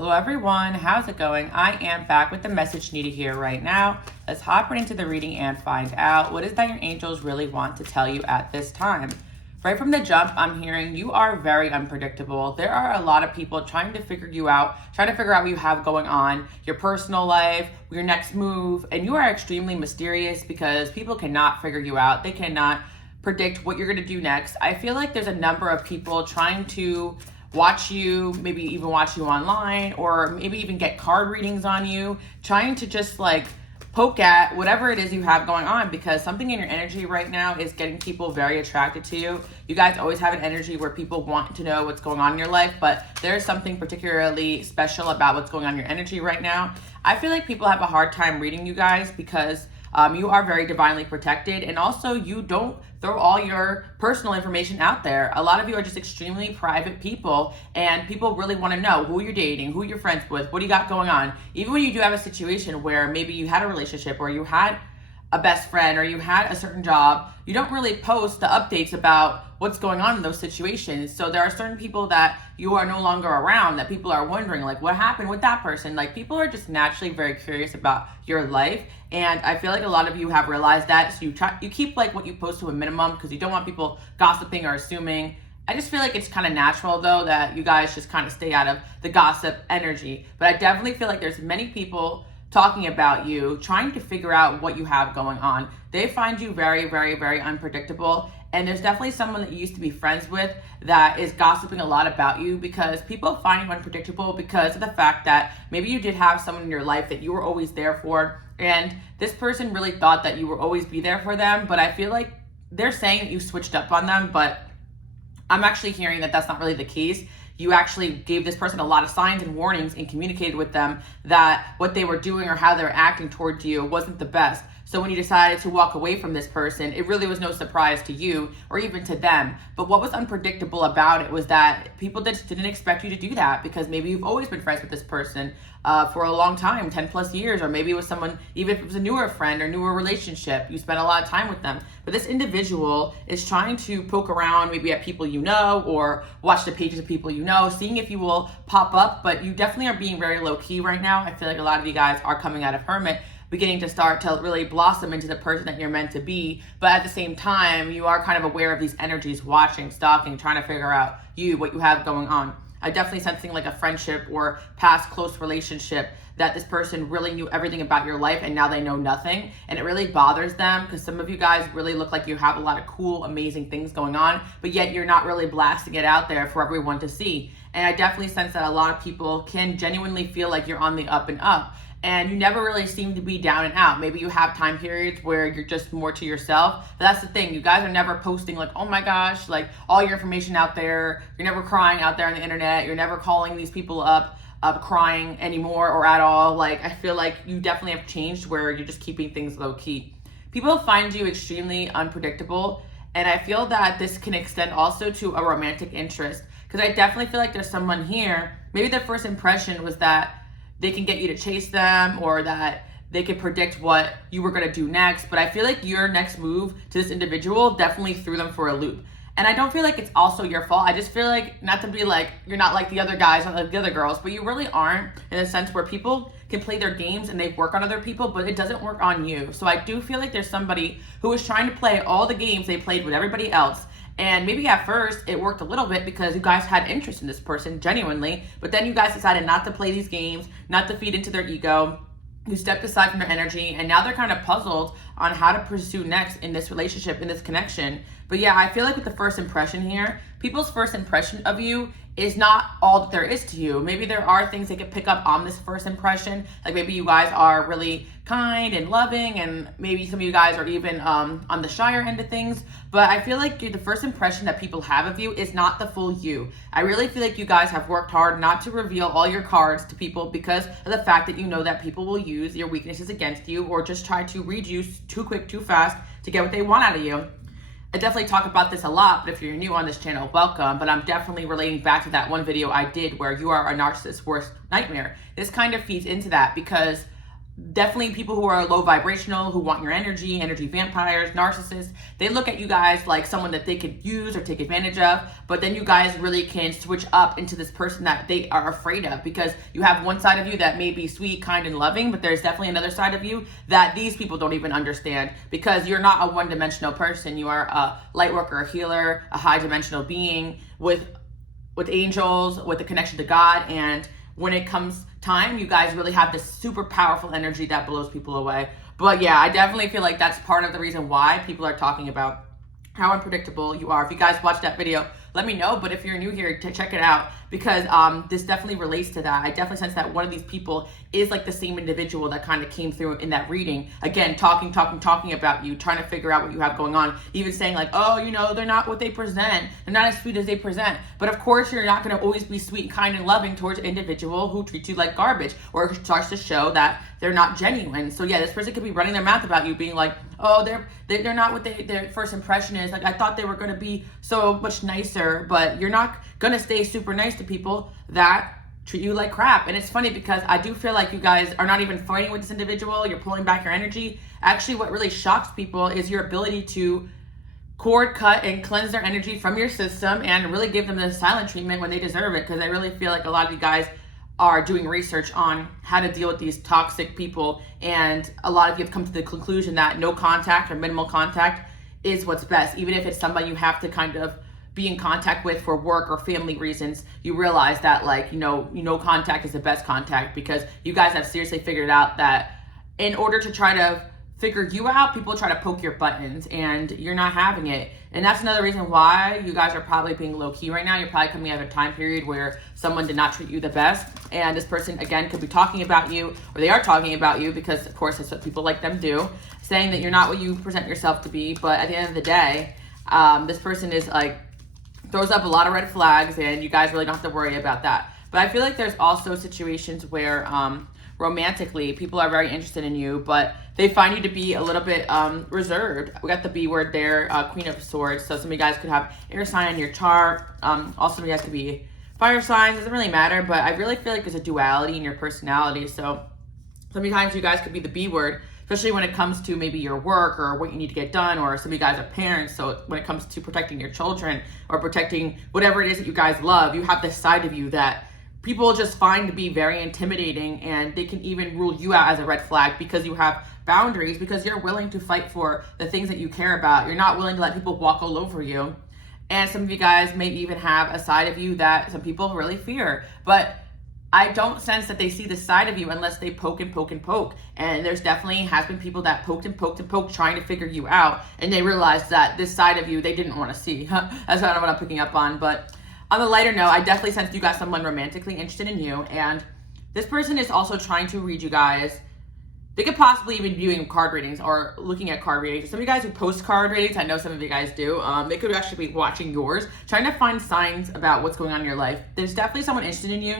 Hello everyone, how's it going? I am back with the message needed here right now. Let's hop right into the reading and find out what is that your angels really want to tell you at this time. Right from the jump, I'm hearing you are very unpredictable. There are a lot of people trying to figure you out, trying to figure out what you have going on, your personal life, your next move, and you are extremely mysterious because people cannot figure you out. They cannot predict what you're going to do next. I feel like there's a number of people trying to watch you, maybe even watch you online, or maybe even get card readings on you, trying to just like poke at whatever it is you have going on, because something in your energy right now is getting people very attracted to you. You guys always have an energy where people want to know what's going on in your life, but there's something particularly special about what's going on in your energy right now. I feel like people have a hard time reading you guys because you are very divinely protected, and also you don't throw all your personal information out there. A lot of you are just extremely private people, and people really want to know who you're dating, who you're friends with, what do you got going on. Even when you do have a situation where maybe you had a relationship or you had a best friend or you had a certain job, you don't really post the updates about what's going on in those situations. So there are certain people that you are no longer around that people are wondering, like, what happened with that person? Like, people are just naturally very curious about your life, and I feel like a lot of you have realized that. So you keep like what you post to a minimum because you don't want people gossiping or assuming. I just feel like it's kind of natural though that you guys just kind of stay out of the gossip energy. But I definitely feel like there's many people talking about you, trying to figure out what you have going on. They find you very, very, very unpredictable. And there's definitely someone that you used to be friends with that is gossiping a lot about you, because people find you unpredictable because of the fact that maybe you did have someone in your life that you were always there for. And this person really thought that you would always be there for them. But I feel like they're saying that you switched up on them, but I'm actually hearing that that's not really the case. You actually gave this person a lot of signs and warnings and communicated with them that what they were doing or how they were acting towards you wasn't the best. So when you decided to walk away from this person, it really was no surprise to you or even to them. But what was unpredictable about it was that people just didn't expect you to do that, because maybe you've always been friends with this person for a long time, 10 plus years, or maybe it was someone, even if it was a newer friend or newer relationship, you spent a lot of time with them. But this individual is trying to poke around maybe at people you know, or watch the pages of people you know, seeing if you will pop up. But you definitely are being very low key right now. I feel like a lot of you guys are coming out of hermit, beginning to start to really blossom into the person that you're meant to be. But at the same time, you are kind of aware of these energies, watching, stalking, trying to figure out what you have going on. I definitely sensing like a friendship or past close relationship that this person really knew everything about your life and now they know nothing. And it really bothers them because some of you guys really look like you have a lot of cool, amazing things going on, but yet you're not really blasting it out there for everyone to see. And I definitely sense that a lot of people can genuinely feel like you're on the up and up, and you never really seem to be down and out. Maybe you have time periods where you're just more to yourself, but that's the thing. You guys are never posting like, oh my gosh, like all your information out there. You're never crying out there on the internet. You're never calling these people up crying anymore or at all. Like, I feel like you definitely have changed where you're just keeping things low key. People find you extremely unpredictable, and I feel that this can extend also to a romantic interest, because I definitely feel like there's someone here, maybe their first impression was that they can get you to chase them, or that they could predict what you were gonna do next. But I feel like your next move to this individual definitely threw them for a loop. And I don't feel like it's also your fault. I just feel like, not to be like, you're not like the other guys, not like the other girls, but you really aren't, in a sense where people can play their games and they work on other people, but it doesn't work on you. So I do feel like there's somebody who is trying to play all the games they played with everybody else. And maybe at first it worked a little bit because you guys had interest in this person genuinely, but then you guys decided not to play these games, not to feed into their ego. You stepped aside from their energy, and now they're kind of puzzled on how to pursue next in this relationship, in this connection. But yeah, I feel like with the first impression here, people's first impression of you is not all that there is to you. Maybe there are things they could pick up on this first impression. Like maybe you guys are really kind and loving, and maybe some of you guys are even on the shyer end of things. But I feel like the first impression that people have of you is not the full you. I really feel like you guys have worked hard not to reveal all your cards to people because of the fact that you know that people will use your weaknesses against you, or just try to read you too quick, too fast to get what they want out of you. I definitely talk about this a lot, but if you're new on this channel, welcome. But I'm definitely relating back to that one video I did where you are a narcissist's worst nightmare. This kind of feeds into that because definitely people who are low vibrational, who want your energy vampires, narcissists, they look at you guys like someone that they could use or take advantage of, but then you guys really can switch up into this person that they are afraid of, because you have one side of you that may be sweet, kind, and loving, but there's definitely another side of you that these people don't even understand, because you're not a one-dimensional person. You are a light worker, a healer, a high-dimensional being with angels, with a connection to God, and when it comes time, you guys really have this super powerful energy that blows people away. But yeah, I definitely feel like that's part of the reason why people are talking about how unpredictable you are. If you guys watched that video, let me know. But if you're new here, to check it out, because this definitely relates to that. I definitely sense that one of these people is like the same individual that kind of came through in that reading. Again, talking about you, trying to figure out what you have going on, even saying like, oh, you know, they're not what they present. They're not as sweet as they present. But of course, you're not going to always be sweet, kind, and loving towards an individual who treats you like garbage or starts to show that they're not genuine. So yeah, this person could be running their mouth about you, being like, oh, they're not what their first impression is. Like, I thought they were going to be so much nicer, but you're not going to stay super nice to people that treat you like crap. And it's funny because I do feel like you guys are not even fighting with this individual. You're pulling back your energy. Actually, what really shocks people is your ability to cord cut and cleanse their energy from your system and really give them the silent treatment when they deserve it. Because I really feel like a lot of you guys are doing research on how to deal with these toxic people, and a lot of you have come to the conclusion that no contact or minimal contact is what's best. Even if it's somebody you have to kind of be in contact with for work or family reasons, you realize that, like, no contact is the best contact, because you guys have seriously figured out that in order to try to figure you out, people try to poke your buttons, and you're not having it. And that's another reason why you guys are probably being low-key right now. You're probably coming out of a time period where someone did not treat you the best, and this person, again, could be talking about you, or they are talking about you, because of course that's what people like them do, saying that you're not what you present yourself to be. But at the end of the day, this person is like, throws up a lot of red flags, and you guys really don't have to worry about that. But I feel like there's also situations where romantically, people are very interested in you, but they find you to be a little bit reserved. We got the B word there, Queen of Swords. So some of you guys could have air sign in your chart. Also, some of you guys could be fire signs. Doesn't really matter, but I really feel like there's a duality in your personality. So sometimes you guys could be the B word, especially when it comes to maybe your work or what you need to get done, or some of you guys are parents. So when it comes to protecting your children or protecting whatever it is that you guys love, you have this side of you that people just find to be very intimidating, and they can even rule you out as a red flag because you have boundaries, because you're willing to fight for the things that you care about. You're not willing to let people walk all over you. And some of you guys may even have a side of you that some people really fear, but I don't sense that they see the side of you unless they poke and poke and poke. And there's definitely has been people that poked and poked and poked trying to figure you out, and they realized that this side of you they didn't want to see. That's not what I'm picking up on. But on the lighter note, I definitely sense you got someone romantically interested in you, and this person is also trying to read you guys. They could possibly even be doing card readings or looking at card readings. Some of you guys who post card readings, I know some of you guys do, they could actually be watching yours, trying to find signs about what's going on in your life. There's definitely someone interested in you.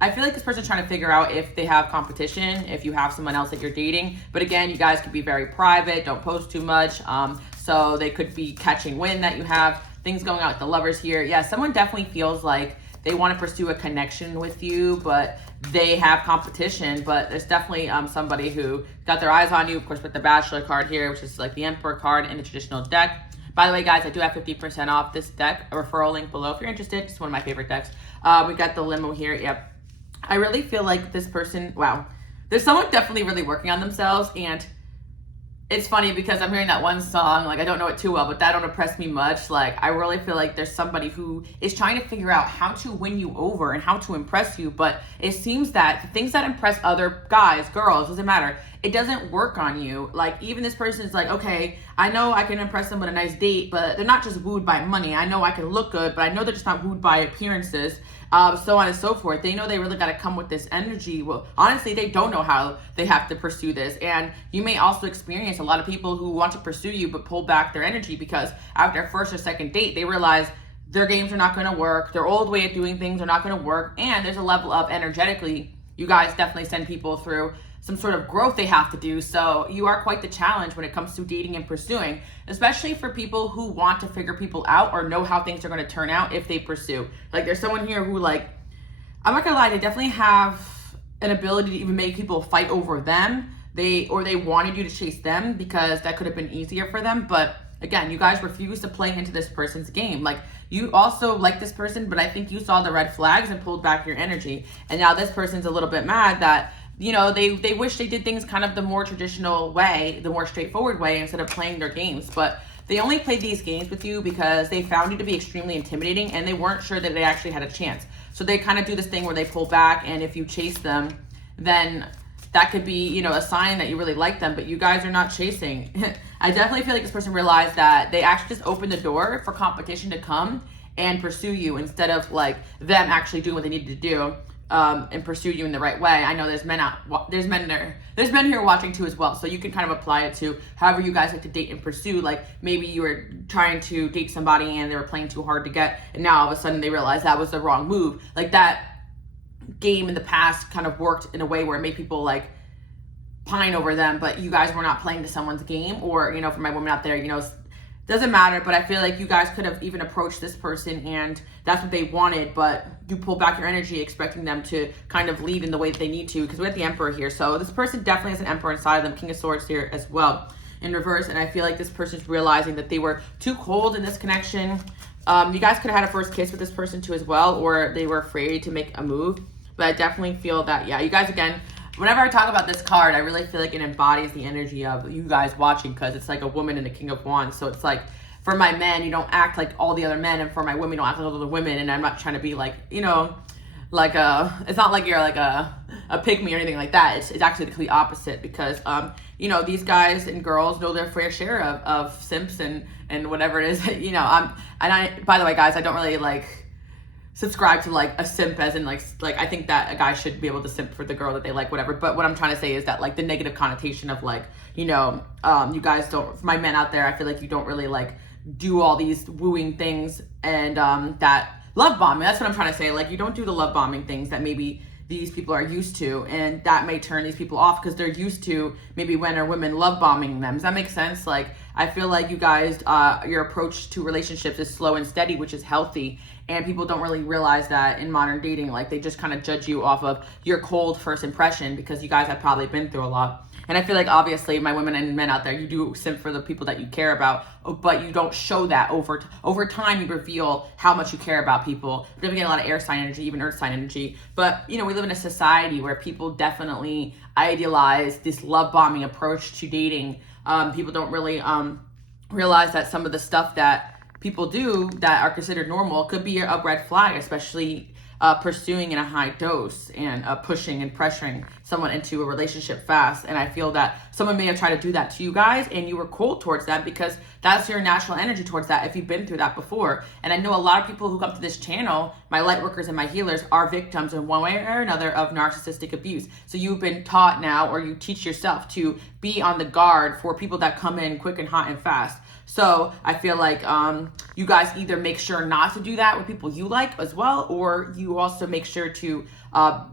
I feel like this person's trying to figure out if they have competition, if you have someone else that you're dating. But again, you guys could be very private, don't post too much. So they could be catching wind that you have things going on with the lovers here. Yeah, someone definitely feels like they want to pursue a connection with you, but they have competition. But there's definitely somebody who got their eyes on you, of course, with the Bachelor card here, which is like the Emperor card in the traditional deck. By the way, guys, I do have 50% off this deck, a referral link below if you're interested. It's one of my favorite decks. We got the Limo here. Yep. I really feel like this person, wow, there's someone definitely really working on themselves. And it's funny because I'm hearing that one song, like I don't know it too well, but that don't impress me much. Like I really feel like there's somebody who is trying to figure out how to win you over and how to impress you. But it seems that the things that impress other guys, girls, doesn't matter. It doesn't work on you. Like even this person is like, okay, I know I can impress them with a nice date, but they're not just wooed by money. I know I can look good, but I know they're just not wooed by appearances. So on and so forth. They know they really got to come with this energy. Well, honestly, they don't know how they have to pursue this. And you may also experience a lot of people who want to pursue you but pull back their energy because after a first or second date, they realize their games are not going to work. Their old way of doing things are not going to work. And there's a level of energetically, you guys definitely send people through some sort of growth they have to do. So you are quite the challenge when it comes to dating and pursuing, especially for people who want to figure people out or know how things are going to turn out if they pursue. Like there's someone here who, like, I'm not gonna lie, they definitely have an ability to even make people fight over them. They wanted you to chase them because that could have been easier for them. But again, you guys refused to play into this person's game. Like, you also like this person, but I think you saw the red flags and pulled back your energy. And now this person's a little bit mad that, you know, they wish they did things kind of the more traditional way, the more straightforward way, instead of playing their games. But they only played these games with you because they found you to be extremely intimidating and they weren't sure that they actually had a chance. So they kind of do this thing where they pull back, and if you chase them, then that could be, you know, a sign that you really like them, but you guys are not chasing. I definitely feel like this person realized that they actually just opened the door for competition to come and pursue you instead of like them actually doing what they needed to do and pursue you in the right way. I know there's men here watching too as well, so you can kind of apply it to however you guys like to date and pursue. Like, maybe you were trying to date somebody and they were playing too hard to get, and now all of a sudden they realize that was the wrong move. Like, that game in the past kind of worked in a way where it made people like pine over them, but you guys were not playing to someone's game. Or, you know, for my women out there, you know, doesn't matter, but I feel like you guys could have even approached this person and that's what they wanted, but you pull back your energy expecting them to kind of lead in the way that they need to, because we have the Emperor here. So this person definitely has an Emperor inside of them, King of Swords here as well in reverse. And I feel like this person's realizing that they were too cold in this connection. You guys could have had a first kiss with this person too as well, or they were afraid to make a move. But I definitely feel that, yeah, you guys, again, whenever I talk about this card, I really feel like it embodies the energy of you guys watching, because it's like a woman and a King of Wands. So it's like, for my men, you don't act like all the other men, and for my women, you don't act like all the other women. And I'm not trying to be like, you know, like it's not like you're like a pick me or anything like that. It's actually the complete opposite, because you know, these guys and girls know their fair share of simps and whatever it is. You know, by the way, guys, I don't really like subscribe to like a simp as in like I think that a guy should be able to simp for the girl that they like, whatever. But what I'm trying to say is that like the negative connotation of like, you know, you guys don't, for my men out there, I feel like you don't really like do all these wooing things and that love bombing. That's what I'm trying to say. Like, you don't do the love bombing things that maybe these people are used to, and that may turn these people off because they're used to maybe men or women love bombing them. Does that make sense? Like, I feel like you guys, your approach to relationships is slow and steady, which is healthy. And people don't really realize that in modern dating. Like, they just kind of judge you off of your cold first impression because you guys have probably been through a lot. And I feel like, obviously, my women and men out there, you do simp for the people that you care about, but you don't show that over time. You reveal how much you care about people. You're definitely getting a lot of air sign energy, even earth sign energy. But, you know, we live in a society where people definitely idealize this love bombing approach to dating. People don't really realize that some of the stuff that people do that are considered normal could be a red flag, especially pursuing in a high dose and pushing and pressuring someone into a relationship fast. And I feel that someone may have tried to do that to you guys and you were cold towards that because that's your natural energy towards that if you've been through that before. And I know a lot of people who come to this channel, my light workers and my healers, are victims in one way or another of narcissistic abuse. So you've been taught now, or you teach yourself to be on the guard for people that come in quick and hot and fast. So I feel like you guys either make sure not to do that with people you like as well, or you also make sure to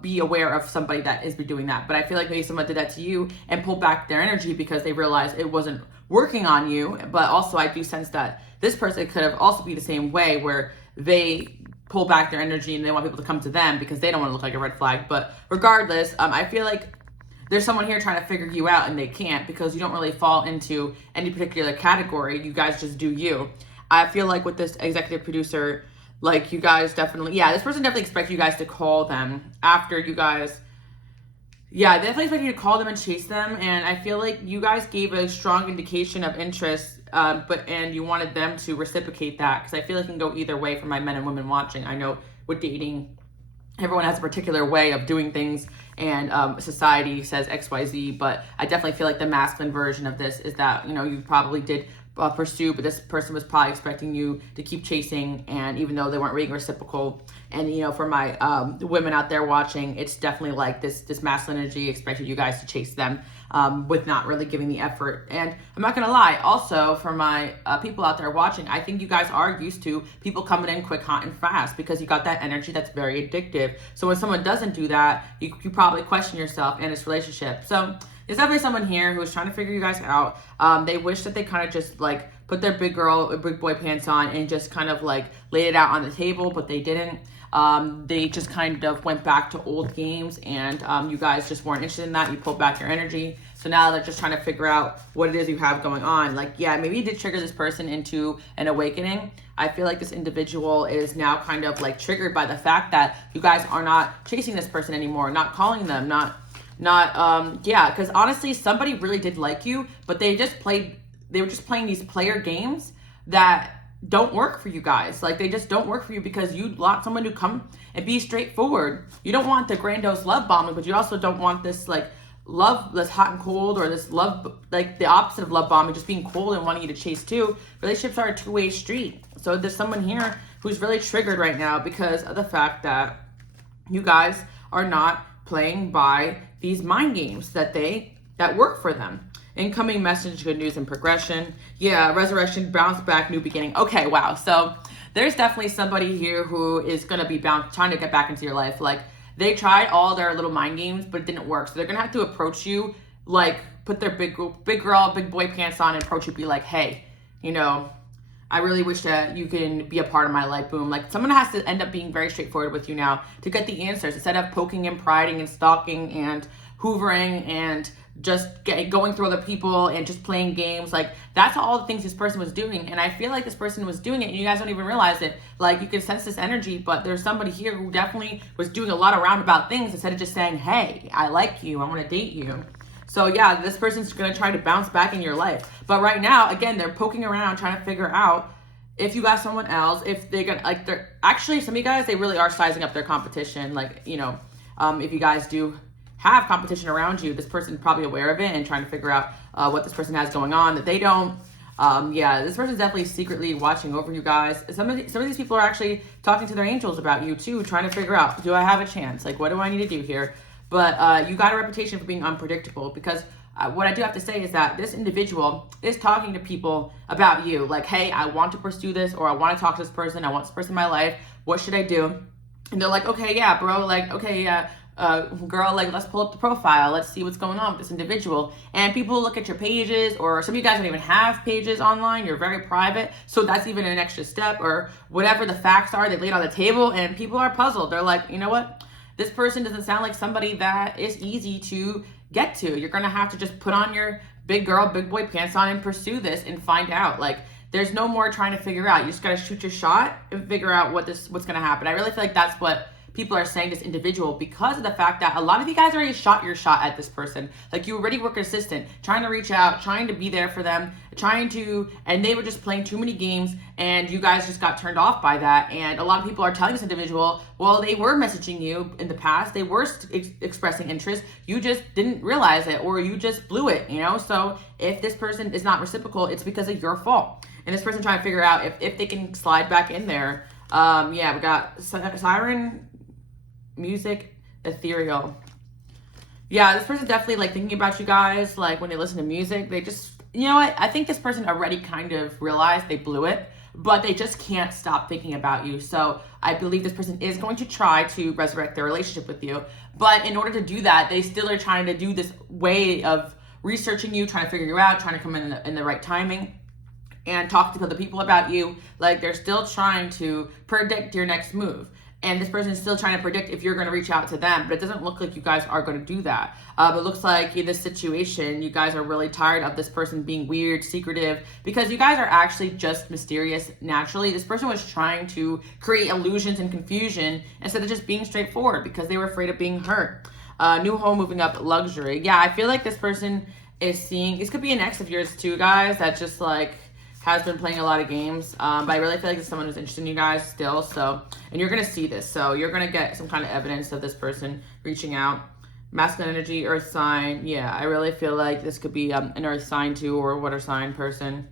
be aware of somebody that is doing that. But I feel like maybe someone did that to you and pulled back their energy because they realized it wasn't working on you. But also I do sense that this person could have also be the same way, where they pull back their energy and they want people to come to them because they don't want to look like a red flag. But regardless, I feel like there's someone here trying to figure you out and they can't, because you don't really fall into any particular category. You guys just do you. I feel like with this executive producer, like, you guys definitely, yeah, this person definitely expects you guys to call them after you guys, yeah, they definitely expect you to call them and chase them. And I feel like you guys gave a strong indication of interest, and you wanted them to reciprocate that, because I feel like it can go either way for my men and women watching. I know with dating, everyone has a particular way of doing things, and society says XYZ, but I definitely feel like the masculine version of this is that, you know, you probably did pursue, but this person was probably expecting you to keep chasing, and even though they weren't being reciprocal. And, you know, for my women out there watching, it's definitely like this masculine energy expected you guys to chase them with not really giving the effort. And I'm not gonna lie, also for my people out there watching, I think you guys are used to people coming in quick, hot, and fast, because you got that energy that's very addictive. So when someone doesn't do that, you probably question yourself in this relationship. So there's definitely someone here who is trying to figure you guys out. They wish that they kind of just like put their big boy pants on and just kind of like laid it out on the table, but they didn't. They just kind of went back to old games, and you guys just weren't interested in that. You pulled back your energy. So now they're just trying to figure out what it is you have going on. Like, yeah, maybe you did trigger this person into an awakening. I feel like this individual is now kind of like triggered by the fact that you guys are not chasing this person anymore, not calling them, because honestly, somebody really did like you, but they were just playing these player games that don't work for you guys. Like, they just don't work for you because you want someone to come and be straightforward. You don't want the grandiose love bombing, but you also don't want this like love that's hot and cold, or this love, like the opposite of love bombing, just being cold and wanting you to chase too. Relationships are a two-way street. So there's someone here who's really triggered right now because of the fact that you guys are not playing by these mind games that work for them. Incoming message, good news and progression. Yeah, resurrection, bounce back, new beginning. Okay, wow. So there's definitely somebody here who is going to be trying to get back into your life. Like, they tried all their little mind games, but it didn't work. So they're going to have to approach you, like, put their big girl, big boy pants on and approach you, be like, hey, I really wish that you can be a part of my life. Boom. Like, someone has to end up being very straightforward with you now to get the answers, instead of poking and prying and stalking and hoovering and just going through other people and just playing games. Like, that's all the things this person was doing. And I feel like this person was doing it and you guys don't even realize it. Like, you can sense this energy, but there's somebody here who definitely was doing a lot of roundabout things instead of just saying, hey, I like you, I want to date you. So yeah, this person's going to try to bounce back in your life. But right now, again, they're poking around trying to figure out if you got someone else, if they're going to, like, they're actually, some of you guys, they really are sizing up their competition. Like, if you guys do have competition around you, this person's probably aware of it and trying to figure out what this person has going on that they don't. This person's definitely secretly watching over you guys. Some of these people are actually talking to their angels about you too, trying to figure out, do I have a chance? Like, what do I need to do here? But you got a reputation for being unpredictable, because what I do have to say is that this individual is talking to people about you. Like, hey, I want to pursue this, or I want to talk to this person. I want this person in my life. What should I do? And they're like, okay, yeah, bro. Like, okay, yeah. Girl, like, let's pull up the profile. Let's see what's going on with this individual. And people look at your pages, or some of you guys don't even have pages online. You're very private. So that's even an extra step, or whatever the facts are, they laid on the table, and people are puzzled. They're like, you know what? This person doesn't sound like somebody that is easy to get to. You're going to have to just put on your big girl, big boy pants on and pursue this and find out. Like, there's no more trying to figure out. You just got to shoot your shot and figure out what's going to happen. I really feel like that's what people are saying to this individual, because of the fact that a lot of you guys already shot your shot at this person. Like, you already were consistent, trying to reach out, trying to be there for them, and they were just playing too many games, and you guys just got turned off by that. And a lot of people are telling this individual, well, they were messaging you in the past, they were expressing interest, you just didn't realize it, or you just blew it, So if this person is not reciprocal, it's because of your fault. And this person trying to figure out if they can slide back in there. We got Siren Music, ethereal. Yeah, this person definitely, like, thinking about you guys. Like, when they listen to music, they just, you know what? I think this person already kind of realized they blew it, but they just can't stop thinking about you. So I believe this person is going to try to resurrect their relationship with you. But in order to do that, they still are trying to do this way of researching you, trying to figure you out, trying to come in the right timing and talk to other people about you. Like, they're still trying to predict your next move. And this person is still trying to predict if you're going to reach out to them, but it doesn't look like you guys are going to do that. It looks like in this situation, you guys are really tired of this person being weird, secretive, because you guys are actually just mysterious naturally. This person was trying to create illusions and confusion instead of just being straightforward, because they were afraid of being hurt. New home, moving up, luxury. Yeah, I feel like this person is seeing, this could be an ex of yours too, guys, that just, like, has been playing a lot of games, but I really feel like it's someone who's interested in you guys still. So, and you're gonna see this, so you're gonna get some kind of evidence of this person reaching out. Masculine energy, earth sign. Yeah, I really feel like this could be an earth sign too, or a water sign person.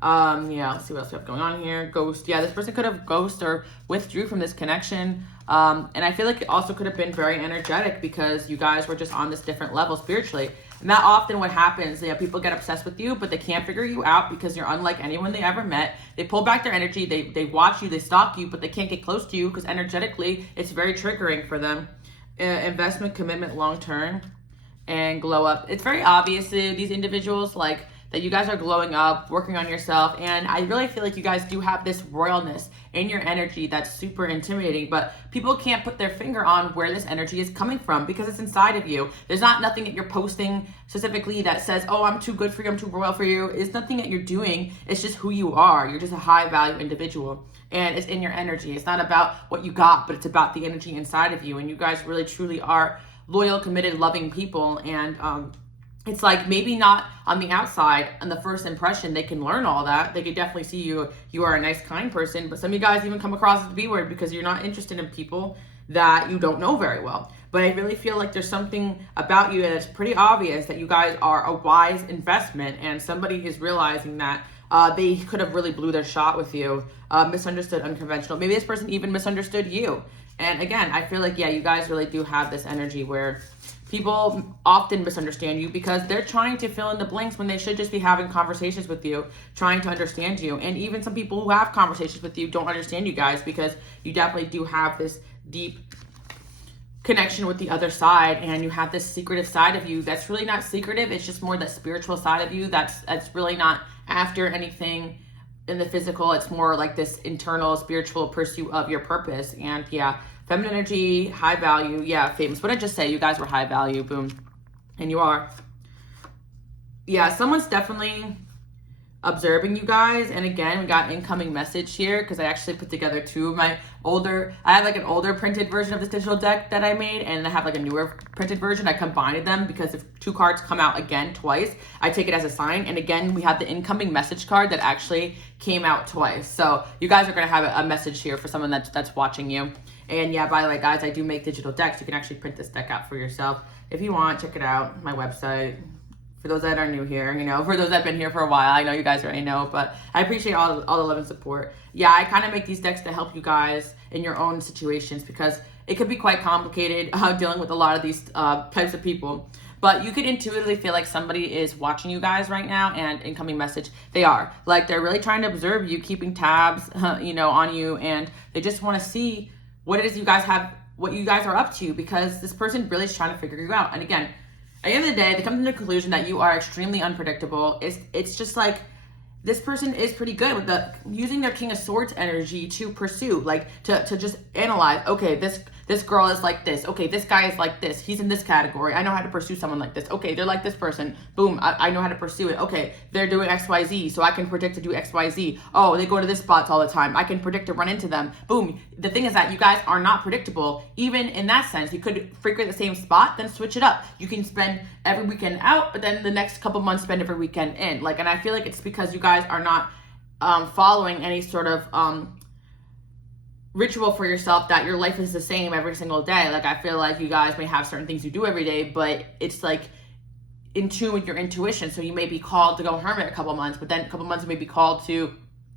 Let's see what else we have going on here. Ghost. Yeah, this person could have ghosted or withdrew from this connection. And I feel like it also could have been very energetic, because you guys were just on this different level spiritually. And that often what happens, people get obsessed with you, but they can't figure you out because you're unlike anyone they ever met. They pull back their energy, they watch you, they stalk you, but they can't get close to you because energetically it's very triggering for them. Investment, commitment, long term, and glow up. It's very obvious to these individuals, like, that you guys are glowing up, working on yourself, and I really feel like you guys do have this royalness in your energy that's super intimidating, but people can't put their finger on where this energy is coming from because it's inside of you. There's not nothing that you're posting specifically that says, oh, I'm too good for you, I'm too royal for you. It's nothing that you're doing. It's just who you are. You're just a high value individual, and it's in your energy. It's not about what you got, but it's about the energy inside of you, and you guys really truly are loyal, committed, loving people. And it's like maybe not on the outside, on the first impression, they can learn all that. They could definitely see you are a nice, kind person, but some of you guys even come across as the B word because you're not interested in people that you don't know very well. But I really feel like there's something about you that's pretty obvious that you guys are a wise investment, and somebody is realizing that they could have really blew their shot with you, misunderstood, unconventional. Maybe this person even misunderstood you. And again, I feel like, yeah, you guys really do have this energy where people often misunderstand you because they're trying to fill in the blanks when they should just be having conversations with you, trying to understand you. And even some people who have conversations with you don't understand you guys because you definitely do have this deep connection with the other side, and you have this secretive side of you that's really not secretive. It's just more the spiritual side of you that's really not after anything in the physical. It's more like this internal spiritual pursuit of your purpose. And yeah, feminine energy, high value. Yeah, famous. What did I just say? You guys were high value. Boom. And you are. Yeah, someone's definitely observing you guys. And again, we got incoming message here because I actually put together two of my I have like an older printed version of this digital deck that I made, and I have like a newer printed version. I combined them because if two cards come out again twice, I take it as a sign. And again, we have the incoming message card that actually came out twice. So you guys are going to have a message here for someone that's watching you. And yeah, by the way, guys, I do make digital decks. You can actually print this deck out for yourself if you want. Check it out, my website. For those that are new here, for those that have been here for a while, I know you guys already know, but I appreciate all the love and support. Yeah, I kind of make these decks to help you guys in your own situations because it could be quite complicated dealing with a lot of these types of people. But you could intuitively feel like somebody is watching you guys right now, and incoming message, they are. Like, they're really trying to observe you, keeping tabs, on you, and they just want to see what it is you guys have, what you guys are up to, because this person really is trying to figure you out. And again, at the end of the day, they come to the conclusion that you are extremely unpredictable. It's just like, this person is pretty good with using their King of Swords energy to pursue, like to just analyze, okay, this girl is like this. Okay, this guy is like this. He's in this category. I know how to pursue someone like this. Okay, they're like this person. Boom, I know how to pursue it. Okay, they're doing XYZ, so I can predict to do XYZ. Oh, they go to this spots all the time. I can predict to run into them. Boom. The thing is that you guys are not predictable. Even in that sense, you could frequent the same spot, then switch it up. You can spend every weekend out, but then the next couple months spend every weekend in. Like, and I feel like it's because you guys are not following any sort of ritual for yourself that your life is the same every single day. Like, I feel like you guys may have certain things you do every day, but it's like in tune with your intuition. So you may be called to go hermit a couple months, but then a couple months you may be called to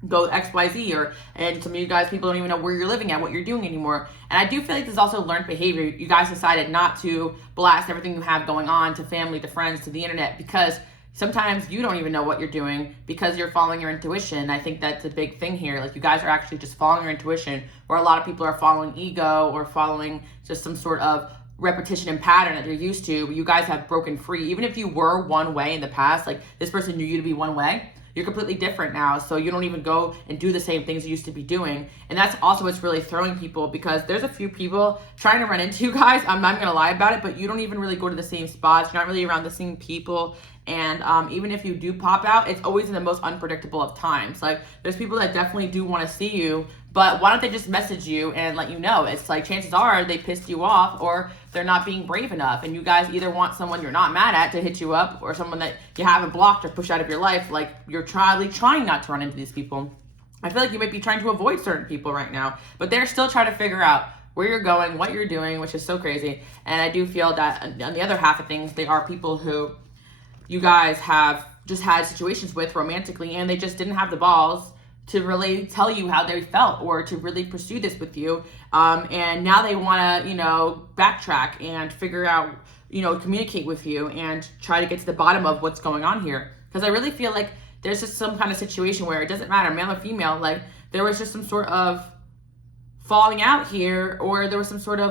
go XYZ, and some of you guys, people don't even know where you're living at, what you're doing anymore. And I do feel like there's also learned behavior. You guys decided not to blast everything you have going on to family, to friends, to the internet, because sometimes you don't even know what you're doing because you're following your intuition. I think that's a big thing here. Like, you guys are actually just following your intuition, where a lot of people are following ego or following just some sort of repetition and pattern that they're used to. But you guys have broken free. Even if you were one way in the past, like this person knew you to be one way, you're completely different now. So you don't even go and do the same things you used to be doing. And that's also what's really throwing people, because there's a few people trying to run into you guys. I'm not gonna lie about it, but you don't even really go to the same spots. You're not really around the same people. And even if you do pop out, it's always in the most unpredictable of times. Like, there's people that definitely do want to see you, but why don't they just message you and let you know? It's like, chances are they pissed you off, or they're not being brave enough. And you guys either want someone you're not mad at to hit you up, or someone that you haven't blocked or pushed out of your life. Like, you're trying not to run into these people. I feel like you might be trying to avoid certain people right now, but they're still trying to figure out where you're going, what you're doing, which is so crazy. And I do feel that on the other half of things, they are people who you guys have just had situations with romantically, and they just didn't have the balls to really tell you how they felt or to really pursue this with you. And now they want to, backtrack and figure out, communicate with you and try to get to the bottom of what's going on here. Because I really feel like there's just some kind of situation where it doesn't matter, male or female, like there was just some sort of falling out here, or there was some sort of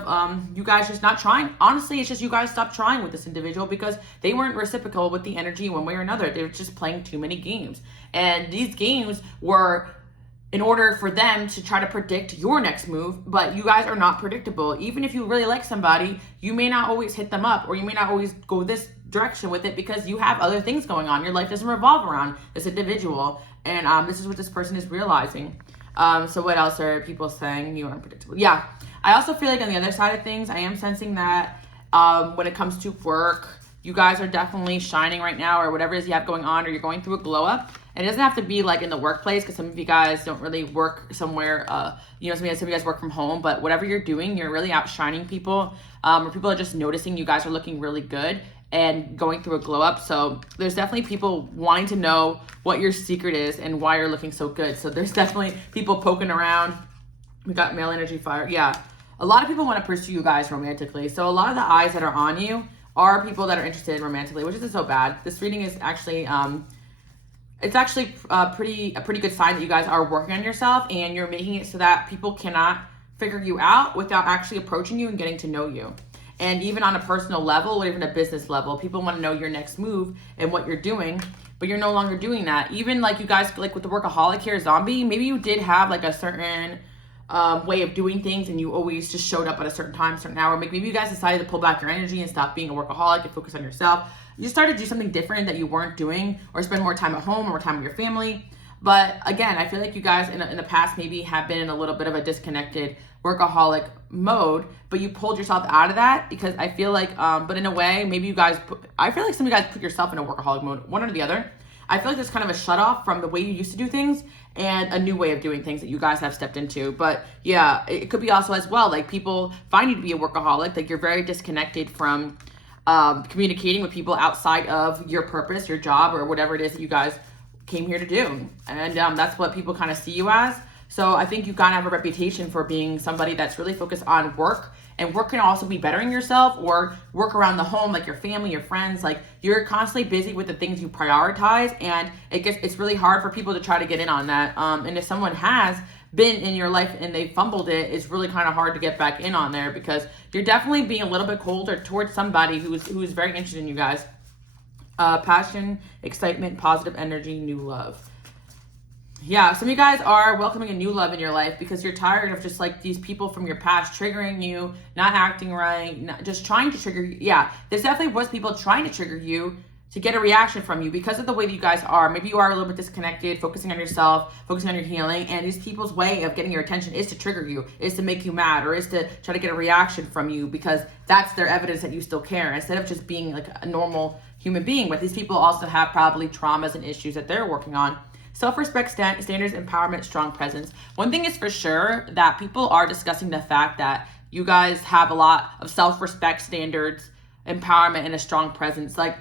you guys just not trying. Honestly, it's just you guys stopped trying with this individual because they weren't reciprocal with the energy one way or another. They were just playing too many games, and these games were in order for them to try to predict your next move, but you guys are not predictable. Even if you really like somebody, you may not always hit them up, or you may not always go this direction with it because you have other things going on. Your life doesn't revolve around this individual, and this is what this person is realizing. So what else are people saying? You are unpredictable. Yeah, I also feel like on the other side of things, I am sensing that when it comes to work, you guys are definitely shining right now, or whatever it is you have going on, or you're going through a glow up. And it doesn't have to be like in the workplace, because some of you guys don't really work somewhere, some of you guys work from home, but whatever you're doing, you're really outshining people, or people are just noticing you guys are looking really good and going through a glow up. So there's definitely people wanting to know what your secret is and why you're looking so good. So there's definitely people poking around. We got male energy fire. Yeah. A lot of people want to pursue you guys romantically. So a lot of the eyes that are on you are people that are interested romantically, which isn't so bad. This reading is actually, it's actually a pretty good sign that you guys are working on yourself, and you're making it so that people cannot figure you out without actually approaching you and getting to know you. And even on a personal level, or even a business level, people want to know your next move and what you're doing, but you're no longer doing that. Even like you guys, like with the workaholic here, zombie, maybe you did have like a certain way of doing things, and you always just showed up at a certain time, certain hour. Maybe you guys decided to pull back your energy and stop being a workaholic and focus on yourself. You started to do something different that you weren't doing, or spend more time at home, or more time with your family. But again, I feel like you guys in the past maybe have been in a little bit of a disconnected workaholic mode, but you pulled yourself out of that, because I feel like, but in a way, maybe you guys, I feel like some of you guys put yourself in a workaholic mode, one or the other. I feel like there's kind of a shut off from the way you used to do things and a new way of doing things that you guys have stepped into. But yeah, it could be also as well, like people find you to be a workaholic, like you're very disconnected from communicating with people outside of your purpose, your job, or whatever it is that you guys came here to do. And that's what people kind of see you as. So I think you kind of have a reputation for being somebody that's really focused on work, and work can also be bettering yourself, or work around the home, like your family, your friends. Like you're constantly busy with the things you prioritize, and it's really hard for people to try to get in on that. And if someone has been in your life and they fumbled it, it's really kind of hard to get back in on there, because you're definitely being a little bit colder towards somebody who's very interested in you guys. Passion, excitement, positive energy, new love. Yeah, some of you guys are welcoming a new love in your life because you're tired of just like these people from your past triggering you, not acting right, just trying to trigger you. Yeah, there's definitely was people trying to trigger you to get a reaction from you because of the way that you guys are. Maybe you are a little bit disconnected, focusing on yourself, focusing on your healing, and these people's way of getting your attention is to trigger you, is to make you mad, or is to try to get a reaction from you, because that's their evidence that you still care, instead of just being like a normal human being. But these people also have probably traumas and issues that they're working on. Self-respect, standards, empowerment, strong presence. One thing is for sure that people are discussing the fact that you guys have a lot of self-respect, standards, empowerment, and a strong presence. Like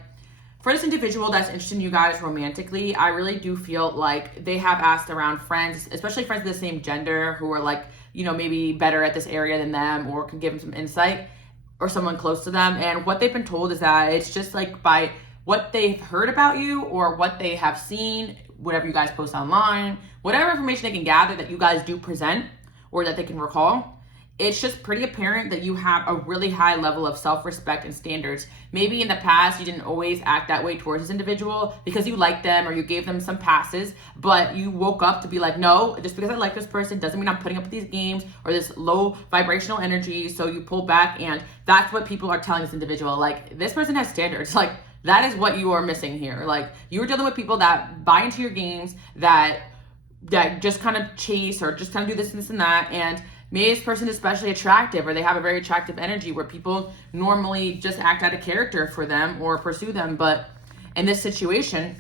for this individual that's interested in you guys romantically, I really do feel like they have asked around friends, especially friends of the same gender who are like, you know, maybe better at this area than them, or can give them some insight, or someone close to them. And what they've been told is that it's just like by what they've heard about you, or what they have seen, whatever you guys post online, whatever information they can gather that you guys do present or that they can recall, it's just pretty apparent that you have a really high level of self-respect and standards. Maybe in the past you didn't always act that way towards this individual because you liked them or you gave them some passes, but you woke up to be like, no, just because I like this person doesn't mean I'm putting up with these games or this low vibrational energy. So you pull back, and that's what people are telling this individual. Like, this person has standards. Like, that is what you are missing here. Like, you are dealing with people that buy into your games, that just kind of chase or just kind of do this and this and that. And maybe this person is especially attractive, or they have a very attractive energy where people normally just act out of character for them or pursue them. But in this situation,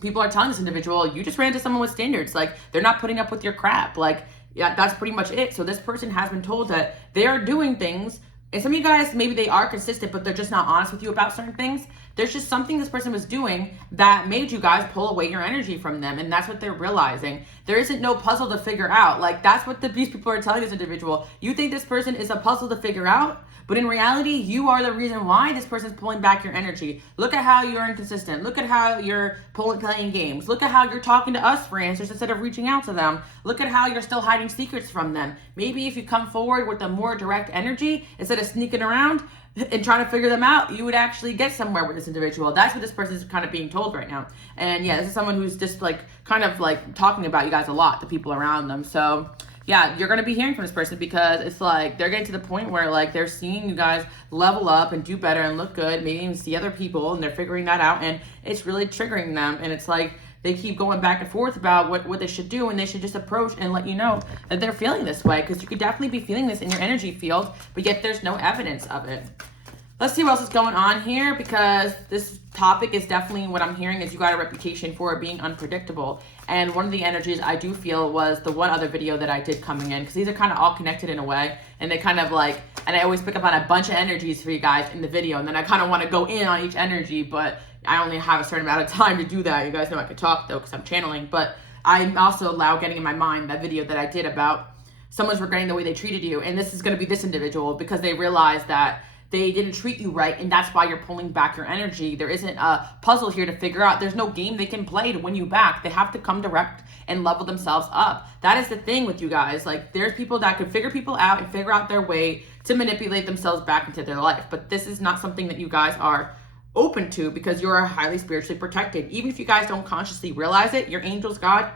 people are telling this individual, you just ran into someone with standards. Like, they're not putting up with your crap. Like, yeah, that's pretty much it. So this person has been told that they are doing things. And some of you guys, maybe they are consistent, but they're just not honest with you about certain things. There's just something this person was doing that made you guys pull away your energy from them. And that's what they're realizing. There isn't no puzzle to figure out. Like, that's what these people are telling this individual. You think this person is a puzzle to figure out, But in reality, you are the reason why this person's pulling back your energy. Look at how you're inconsistent. Look at how you're playing games. Look at how you're talking to us for answers instead of reaching out to them. Look at how you're still hiding secrets from them. Maybe if you come forward with a more direct energy instead of sneaking around and trying to figure them out, you would actually get somewhere with this individual. That's what this person is kind of being told right now. And yeah, this is someone who's just like kind of like talking about you guys a lot, the people around them. So yeah, you're going to be hearing from this person because it's like they're getting to the point where like they're seeing you guys level up and do better and look good, maybe even see other people, and they're figuring that out, and it's really triggering them. And it's like they keep going back and forth about what they should do, and they should just approach and let you know that they're feeling this way, because you could definitely be feeling this in your energy field, but yet there's no evidence of it. Let's see what else is going on here, because this topic is definitely what I'm hearing is you got a reputation for being unpredictable. And one of the energies I do feel was the one other video that I did coming in, because these are kind of all connected in a way, and they kind of like, and I always pick up on a bunch of energies for you guys in the video, and then I kind of want to go in on each energy, but I only have a certain amount of time to do that. You guys know I could talk though, because I'm channeling, but I'm also getting in my mind that video that I did about someone's regretting the way they treated you, and this is going to be this individual because they realized that they didn't treat you right, and that's why you're pulling back your energy. There isn't a puzzle here to figure out. There's no game they can play to win you back. They have to come direct and level themselves up. That is the thing with you guys. Like, there's people that could figure people out and figure out their way to manipulate themselves back into their life. But this is not something that you guys are open to, because you're highly spiritually protected. Even if you guys don't consciously realize it, your angels, God,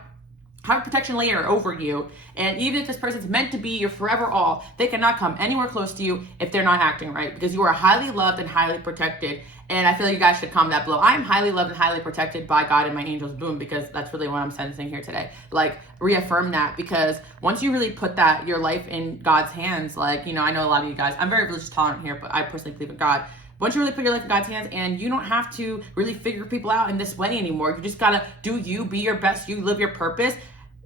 have a protection layer over you. And even if this person's meant to be your forever all, they cannot come anywhere close to you if they're not acting right, because you are highly loved and highly protected. And I feel like you guys should comment that below. I am highly loved and highly protected by God and my angels, boom, because that's really what I'm sensing here today. Like, reaffirm that, because once you really put that, your life in God's hands, like, you know, I know a lot of you guys, I'm very religious tolerant here, but I personally believe in God. Once you really put your life in God's hands, and you don't have to really figure people out in this way anymore. You just gotta do you, be your best you, live your purpose,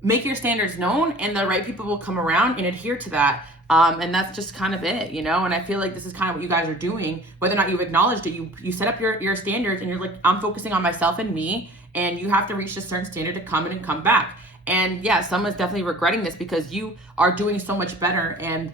make your standards known, and the right people will come around and adhere to that. And that's just kind of it, you know? And I feel like this is kind of what you guys are doing, whether or not you've acknowledged it. You set up your standards, and you're like, I'm focusing on myself and me, and you have to reach a certain standard to come in and come back. And yeah, someone's definitely regretting this because you are doing so much better, and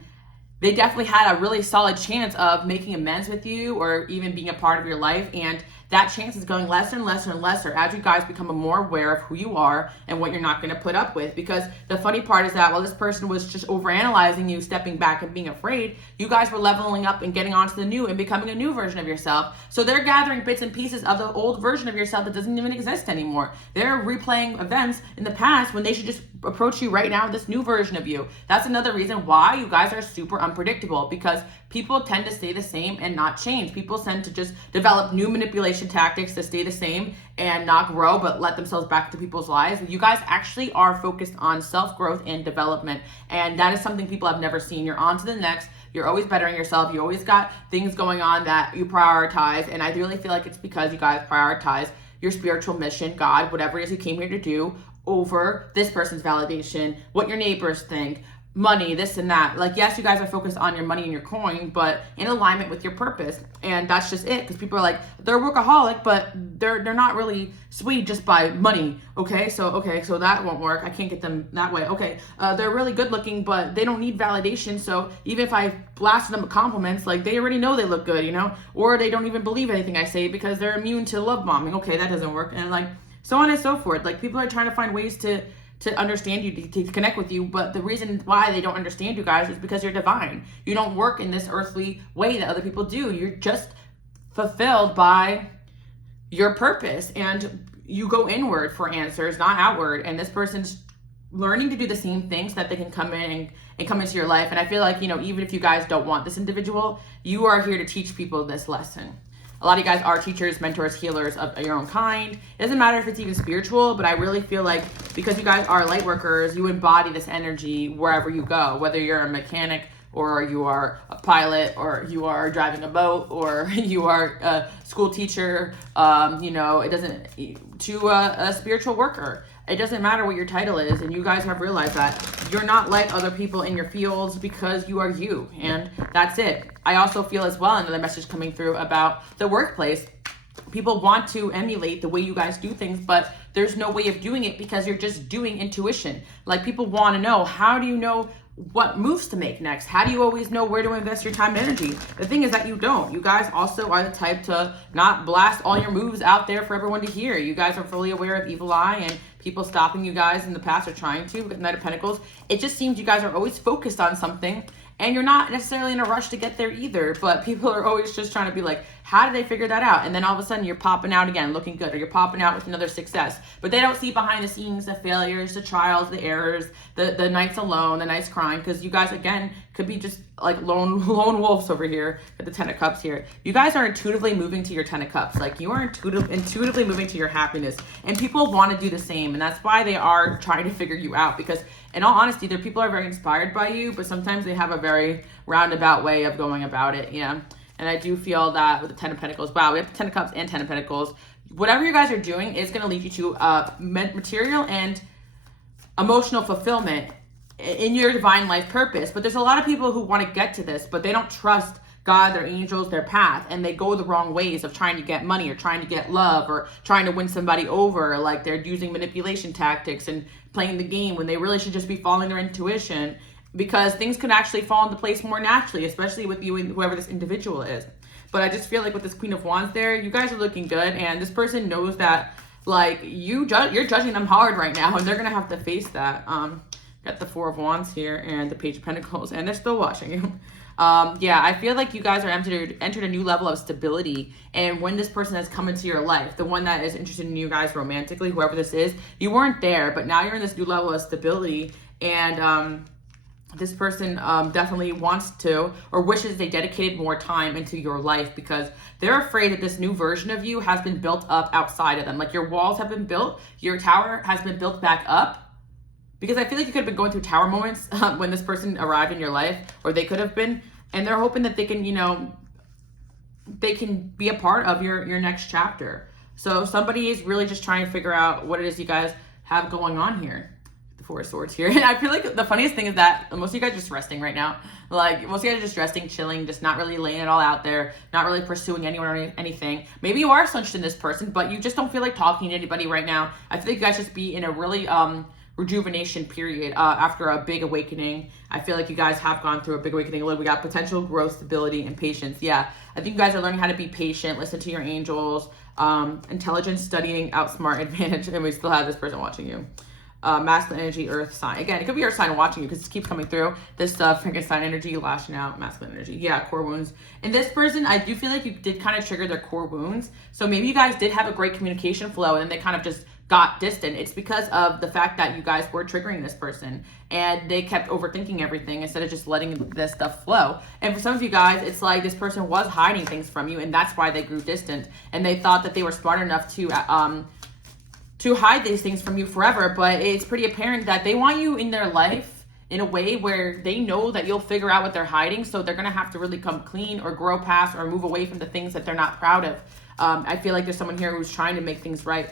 they definitely had a really solid chance of making amends with you or even being a part of your life. And that chance is going lesser and lesser and lesser as you guys become more aware of who you are and what you're not going to put up with. Because the funny part is that while this person was just overanalyzing you, stepping back and being afraid, you guys were leveling up and getting onto the new and becoming a new version of yourself. So they're gathering bits and pieces of the old version of yourself that doesn't even exist anymore. They're replaying events in the past when they should just approach you right now with this new version of you. That's another reason why you guys are super unpredictable, because people tend to stay the same and not change. People tend to just develop new manipulation tactics to stay the same and not grow, but let themselves back into people's lives. You guys actually are focused on self-growth and development, and that is something people have never seen. You're on to the next. You're always bettering yourself. You always got things going on that you prioritize, and I really feel like it's because you guys prioritize your spiritual mission, God, whatever it is you came here to do, over this person's validation, what your neighbors think, money, this and that. Like, yes, you guys are focused on your money and your coin, but in alignment with your purpose. And that's just it, because people are like, they're workaholic, but they're not really swayed just by money. Okay, so that won't work. I can't get them that way. Okay, they're really good looking, but they don't need validation. So even if I blasted them with compliments, like, they already know they look good, you know, or they don't even believe anything I say because they're immune to love bombing. Okay, that doesn't work. And like, so on and so forth. Like, people are trying to find ways to understand you, to connect with you, but the reason why they don't understand you guys is because you're divine. You don't work in this earthly way that other people do. You're just fulfilled by your purpose, and you go inward for answers, not outward. And this person's learning to do the same things so that they can come in and come into your life. And I feel like, you know, even if you guys don't want this individual, you are here to teach people this lesson. A lot of you guys are teachers, mentors, healers of your own kind. It doesn't matter if it's even spiritual, but I really feel like because you guys are light workers, you embody this energy wherever you go, whether you're a mechanic or you are a pilot or you are driving a boat or you are a school teacher, you know, it doesn't, to a spiritual worker. It doesn't matter what your title is, and you guys have realized that you're not like other people in your fields because you are you, and that's it. I also feel as well, another message coming through about the workplace. People want to emulate the way you guys do things, but there's no way of doing it because you're just doing intuition. Like, people want to know, how do you know what moves to make next? How do you always know where to invest your time and energy? The thing is that you don't. You guys also are the type to not blast all your moves out there for everyone to hear. You guys are fully aware of evil eye and people stopping you guys in the past or trying to with Knight of Pentacles. It just seems you guys are always focused on something, and you're not necessarily in a rush to get there either, but people are always just trying to be like, how did they figure that out? And then all of a sudden you're popping out again, looking good, or you're popping out with another success. But they don't see behind the scenes the failures, the trials, the errors, the nights alone, the nights crying, because you guys, again, could be just like lone wolves over here at the Ten of Cups here. You guys are intuitively moving to your Ten of Cups. Like, you are intuitively moving to your happiness, and people want to do the same, and that's why they are trying to figure you out, because in all honesty, their people are very inspired by you, but sometimes they have a very roundabout way of going about it. Yeah. And I do feel that with the Ten of Pentacles, wow, we have the Ten of Cups and Ten of Pentacles. Whatever you guys are doing is going to lead you to material and emotional fulfillment in your divine life purpose. But there's a lot of people who want to get to this, but they don't trust God, their angels, their path, and they go the wrong ways of trying to get money or trying to get love or trying to win somebody over. Like, they're using manipulation tactics and playing the game when they really should just be following their intuition, because things could actually fall into place more naturally, especially with you and whoever this individual is. But I just feel like with this Queen of Wands there, you guys are looking good, and this person knows that, like, you're judging them hard right now, and they're gonna have to face that. Got the Four of Wands here and the Page of Pentacles, and they're still watching you. Yeah, I feel like you guys are entered a new level of stability, and when this person has come into your life, the one that is interested in you guys romantically, whoever this is, you weren't there, but now you're in this new level of stability, and this person definitely wants to or wishes they dedicated more time into your life, because they're afraid that this new version of you has been built up outside of them. Like, your walls have been built, your tower has been built back up, because I feel like you could have been going through tower moments when this person arrived in your life, or they could have been, and they're hoping that they can, you know, they can be a part of your next chapter. So somebody is really just trying to figure out what it is you guys have going on here. The Four of Swords here. And I feel like the funniest thing is that most of you guys are just resting right now. Like, most of you guys are just resting, chilling, just not really laying it all out there, not really pursuing anyone or anything. Maybe you are so interested in this person, but you just don't feel like talking to anybody right now. I feel like you guys just be in a really rejuvenation period after a big awakening. I feel like you guys have gone through a big awakening. Look, we got potential growth, stability, and patience. Yeah, I think you guys are learning how to be patient, listen to your angels, intelligence, studying, outsmart, advantage, and we still have this person watching you. Masculine energy, earth sign. Again, it could be earth sign watching you because it keeps coming through. This Frankenstein energy, lashing out, masculine energy. Yeah, core wounds. And this person, I do feel like you did kind of trigger their core wounds. So maybe you guys did have a great communication flow, and then they kind of just got distant. It's because of the fact that you guys were triggering this person, and they kept overthinking everything instead of just letting this stuff flow. And for some of you guys, it's like this person was hiding things from you, and that's why they grew distant. And they thought that they were smart enough to hide these things from you forever, but it's pretty apparent that they want you in their life in a way where they know that you'll figure out what they're hiding, so they're gonna have to really come clean or grow past or move away from the things that they're not proud of. I feel like there's someone here who's trying to make things right.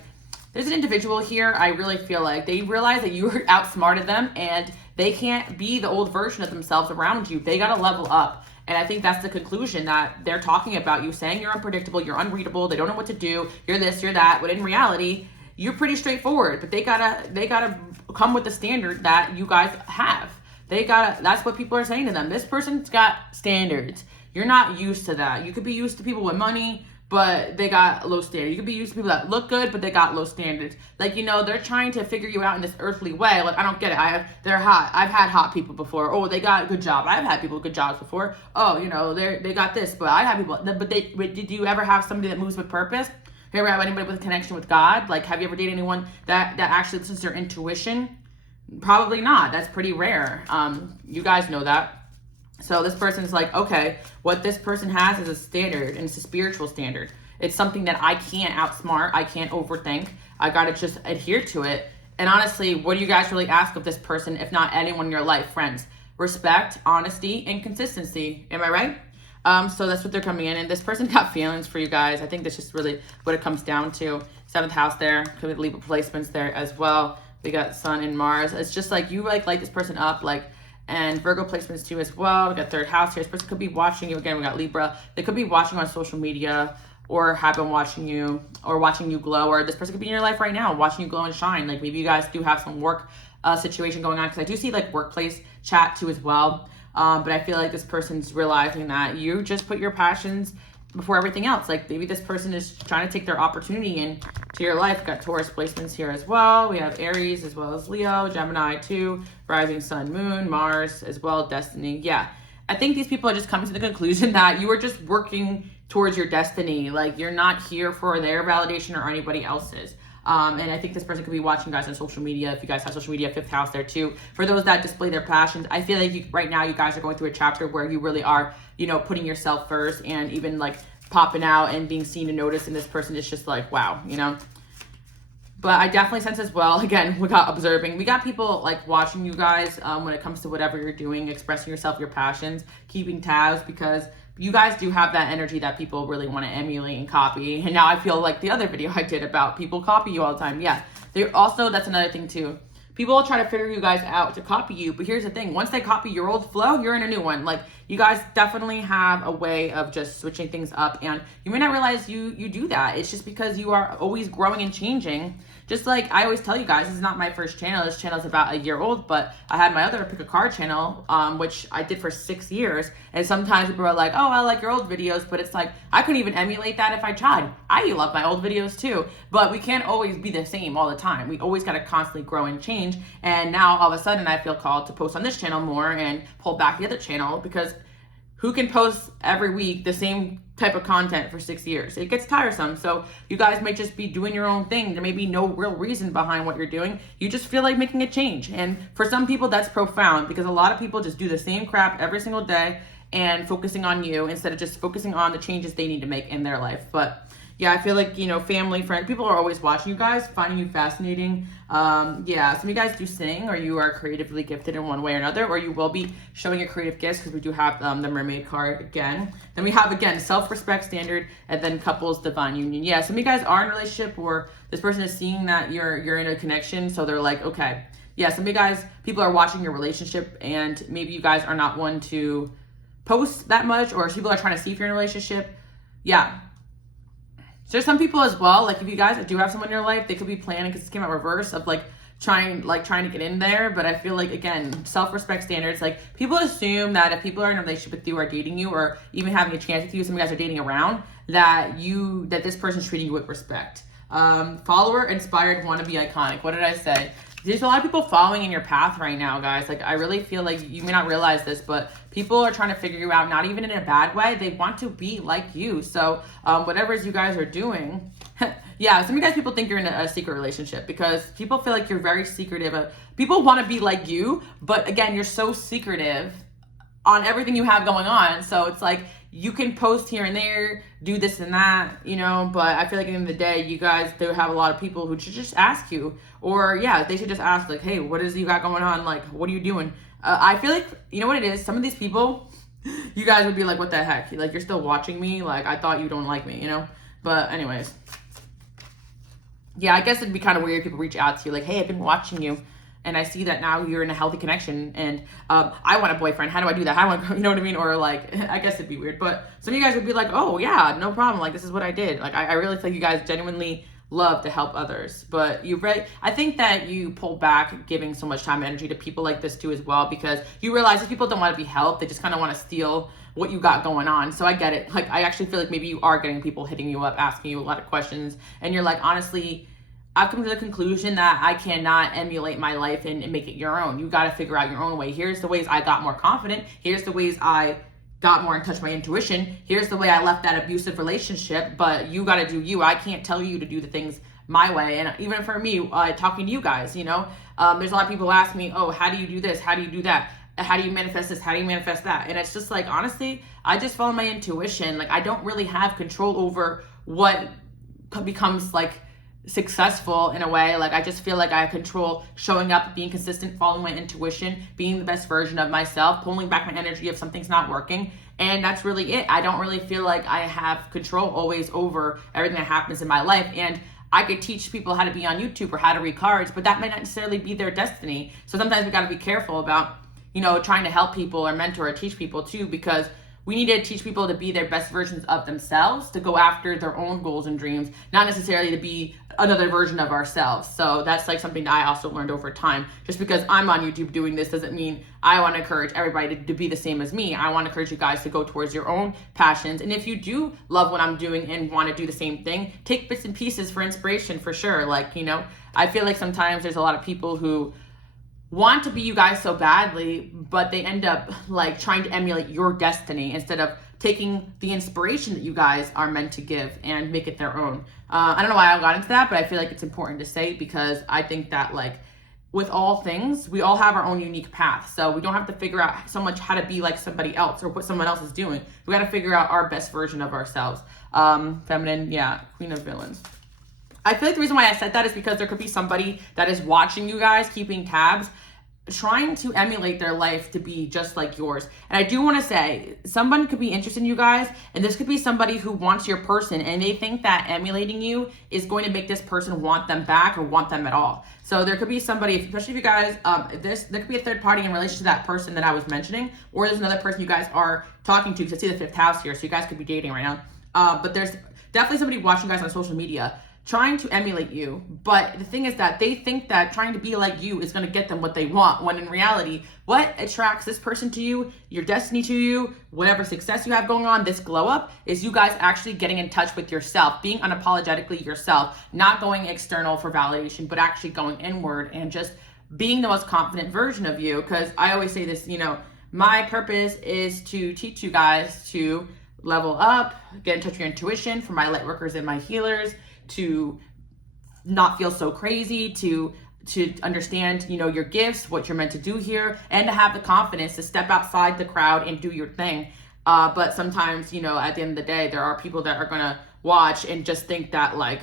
There's an individual here, I really feel like they realize that you outsmarted them, and they can't be the old version of themselves around you. They gotta level up. And I think that's the conclusion that they're talking about, you saying you're unpredictable, you're unreadable, they don't know what to do, you're this, you're that, but in reality, you're pretty straightforward, but they gotta come with the standard that you guys have. That's what people are saying to them. This person's got standards. You're not used to that. You could be used to people with money, but they got low standards. You could be used to people that look good, but they got low standards. Like, you know, they're trying to figure you out in this earthly way. Like, I don't get it. They're hot. I've had hot people before. Oh, they got a good job. I've had people with good jobs before. Oh, you know, they got this, but I have people. But did you ever have somebody that moves with purpose? Have you ever had anybody with a connection with God? Like, have you ever dated anyone that actually listens to their intuition? Probably not. That's pretty rare. You guys know that. So this person's like, okay, what this person has is a standard, and it's a spiritual standard. It's something that I can't outsmart. I can't overthink. I got to just adhere to it. And honestly, what do you guys really ask of this person, if not anyone in your life? Friends, respect, honesty, and consistency. Am I right? So that's what they're coming in, and this person got feelings for you guys. I think that's just really what it comes down to. 7th house there, could be Libra placements there as well. We got Sun and Mars. It's just like you like this person up, like, and Virgo placements too as well. We got 3rd house here. This person could be watching you again. We got Libra. They could be watching on social media, or have been watching you, or watching you glow, or this person could be in your life right now, watching you glow and shine. Like, maybe you guys do have some work situation going on, because I do see like workplace chat too as well. But I feel like this person's realizing that you just put your passions before everything else. Like maybe this person is trying to take their opportunity into your life. We've got Taurus placements here as well. We have Aries as well as Leo, Gemini too, rising sun, moon, Mars as well, destiny. Yeah. I think these people are just coming to the conclusion that you are just working towards your destiny. Like you're not here for their validation or anybody else's. And I think this person could be watching you guys on social media. If you guys have social media, fifth house there too. For those that display their passions, I feel like right now you guys are going through a chapter where you really are, putting yourself first and even like popping out and being seen and noticed. And this person is just like, wow, But I definitely sense as well, again, we got observing. We got people like watching you guys when it comes to whatever you're doing, expressing yourself, your passions, keeping tabs, because you guys do have that energy that people really want to emulate and copy. And now I feel like the other video I did about people copy you all the time. Yeah, they're also, that's another thing too. People will try to figure you guys out to copy you, but here's the thing. Once they copy your old flow, you're in a new one. Like you guys definitely have a way of just switching things up, and you may not realize you do that. It's just because you are always growing and changing. Just like I always tell you guys, this is not my first channel. This channel is about a year old, but I had my other Pick a Card channel, which I did for 6 years. And sometimes people are like, oh, I like your old videos, but it's like, I couldn't even emulate that if I tried. I love my old videos too, but we can't always be the same all the time. We always got to constantly grow and change. And now all of a sudden I feel called to post on this channel more and pull back the other channel, because who can post every week the same type of content for 6 years? It gets tiresome. So you guys might just be doing your own thing. There may be no real reason behind what you're doing. You just feel like making a change. And for some people, that's profound, because a lot of people just do the same crap every single day and focusing on you instead of just focusing on the changes they need to make in their life. But yeah, I feel like, family, friends, people are always watching you guys, finding you fascinating. Yeah, some of you guys do sing, or you are creatively gifted in one way or another, or you will be showing your creative gifts, because we do have the Mermaid card again. Then we have, again, self-respect, standard, and then couples, divine union. Yeah, some of you guys are in a relationship, or this person is seeing that you're in a connection, so they're like, okay. Yeah, some of you guys, people are watching your relationship, and maybe you guys are not one to post that much, or people are trying to see if you're in a relationship. Yeah. So there's some people as well, like if you guys do have someone in your life, they could be planning, because this came out reverse, of like trying to get in there. But I feel like, again, self-respect standards, like people assume that if people are in a relationship with you or dating you or even having a chance with you, some of you guys are dating around, that this person's treating you with respect. Follower, inspired, want to be iconic. What did I say? There's a lot of people following in your path right now, guys. Like, I really feel like you may not realize this, but people are trying to figure you out, not even in a bad way. They want to be like you. So whatever you guys are doing, yeah, some of you guys, people think you're in a secret relationship, because people feel like you're very secretive. People want to be like you, but again, you're so secretive on everything you have going on. So it's like, you can post here and there, do this and that, but I feel like at the end of the day, you guys do have a lot of people who should just ask you, or yeah, they should just ask like, hey, what is you got going on? Like, what are you doing? I feel like, you know what it is? Some of these people, you guys would be like, what the heck? Like, you're still watching me? Like, I thought you don't like me, But anyways, yeah, I guess it'd be kind of weird if people reach out to you like, hey, I've been watching you, and I see that now you're in a healthy connection, and I want a boyfriend. How do I do that? How do I, you know what I mean? Or like, I guess it'd be weird, but some of you guys would be like, oh yeah, no problem. Like, this is what I did. Like, I really think you guys genuinely love to help others, but I think that you pull back giving so much time and energy to people like this too as well, because you realize if people don't want to be helped, they just kind of want to steal what you got going on. So I get it. Like, I actually feel like maybe you are getting people hitting you up, asking you a lot of questions, and you're like, honestly, I've come to the conclusion that I cannot emulate my life and make it your own. You got to figure out your own way. Here's the ways I got more confident. Here's the ways I got more in touch with my intuition. Here's the way I left that abusive relationship, but you got to do you. I can't tell you to do the things my way. And even for me, talking to you guys, there's a lot of people who ask me, oh, how do you do this? How do you do that? How do you manifest this? How do you manifest that? And it's just like, honestly, I just follow my intuition. Like, I don't really have control over what becomes like successful in a way. Like, I just feel like I control showing up, being consistent, following my intuition, being the best version of myself, pulling back my energy if something's not working. And that's really it. I don't really feel like I have control always over everything that happens in my life. And I could teach people how to be on YouTube or how to read cards, but that might not necessarily be their destiny. So sometimes we got to be careful about, trying to help people or mentor or teach people too, because we need to teach people to be their best versions of themselves, to go after their own goals and dreams, not necessarily to be another version of ourselves. So that's like something that I also learned over time. Just because I'm on YouTube doing this doesn't mean I want to encourage everybody to be the same as me. I want to encourage you guys to go towards your own passions. And if you do love what I'm doing and want to do the same thing, take bits and pieces for inspiration for sure. Like, you know, I feel like sometimes there's a lot of people who want to be you guys so badly, but they end up like trying to emulate your destiny instead of taking the inspiration that you guys are meant to give and make it their own. I don't know why I got into that, but I feel like it's important to say because I think that like with all things, we all have our own unique path. So we don't have to figure out so much how to be like somebody else or what someone else is doing. We got to figure out our best version of ourselves. Feminine, yeah, queen of villains. I feel like the reason why I said that is because there could be somebody that is watching you guys, keeping tabs, trying to emulate their life to be just like yours. And I do want to say, someone could be interested in you guys, and this could be somebody who wants your person, and they think that emulating you is going to make this person want them back or want them at all. So there could be somebody, especially if you guys, there could be a third party in relation to that person that I was mentioning, or there's another person you guys are talking to, because I see the fifth house here, so you guys could be dating right now. But there's definitely somebody watching you guys on social media trying to emulate you. But the thing is that they think that trying to be like you is going to get them what they want, when in reality, what attracts this person to you, your destiny to you, whatever success you have going on, this glow up, is you guys actually getting in touch with yourself, being unapologetically yourself, not going external for validation, but actually going inward and just being the most confident version of you. Because I always say this, you know, my purpose is to teach you guys to level up, get in touch with your intuition, for my light workers and my healers, to not feel so crazy, to understand, you know, your gifts, what you're meant to do here, and to have the confidence to step outside the crowd and do your thing. But sometimes, you know, at the end of the day, there are people that are gonna watch and just think that like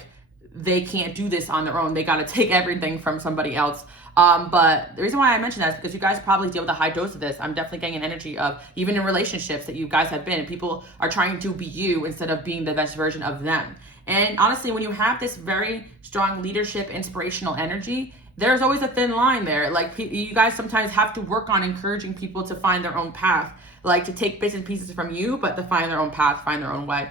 they can't do this on their own. They got to take everything from somebody else. But the reason why I mention that is because you guys probably deal with a high dose of this. I'm definitely getting an energy of, even in relationships that you guys have been, and people are trying to be you instead of being the best version of them. And honestly, when you have this very strong leadership, inspirational energy, there's always a thin line there. Like, you guys sometimes have to work on encouraging people to find their own path, like to take bits and pieces from you, but to find their own path, find their own way.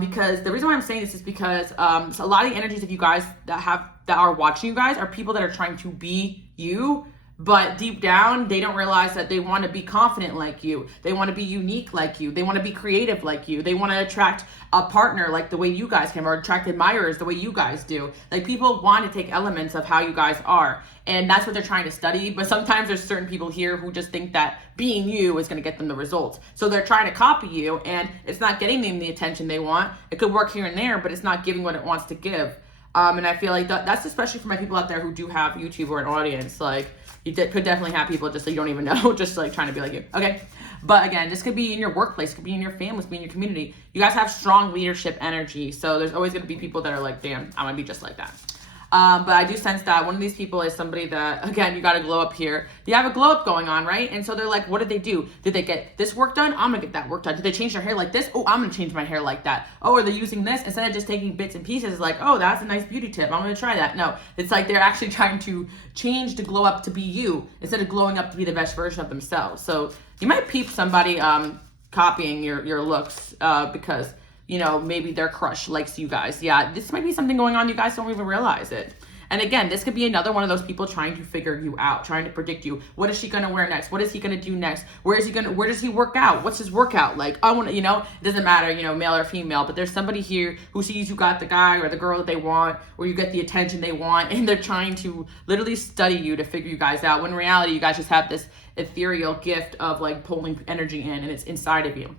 Because the reason why I'm saying this is because so a lot of the energies of you guys that are watching you guys are people that are trying to be you, but deep down, they don't realize that they want to be confident like you. They want to be unique like you. They want to be creative like you. They want to attract a partner like the way you guys can, or attract admirers the way you guys do. Like, people want to take elements of how you guys are, and that's what they're trying to study. But sometimes there's certain people here who just think that being you is going to get them the results. So they're trying to copy you, and it's not getting them the attention they want. It could work here and there, but it's not giving what it wants to give. And I feel like that's especially for my people out there who do have YouTube or an audience. Like, you could definitely have people just that you don't even know, just like trying to be like you. Okay. But again, this could be in your workplace, could be in your family, could be in your community. You guys have strong leadership energy. So there's always going to be people that are like, damn, I want to be just like that. But I do sense that one of these people is somebody that, again, you got to glow up here. You have a glow up going on, right? And so they're like, what did they do? Did they get this work done? I'm going to get that work done. Did they change their hair like this? Oh, I'm going to change my hair like that. Oh, are they using this? Instead of just taking bits and pieces, like, oh, that's a nice beauty tip, I'm going to try that. No, it's like they're actually trying to change to glow up to be you instead of glowing up to be the best version of themselves. So you might peep somebody copying your looks because, you know, maybe their crush likes you guys. Yeah, this might be something going on. You guys don't even realize it. And again, this could be another one of those people trying to figure you out, trying to predict you. What is she going to wear next? What is he going to do next? Where does he work out? What's his workout like? I want to, you know, it doesn't matter, you know, male or female, but there's somebody here who sees you got the guy or the girl that they want, or you get the attention they want, and they're trying to literally study you to figure you guys out. When in reality, you guys just have this ethereal gift of like pulling energy in, and it's inside of you.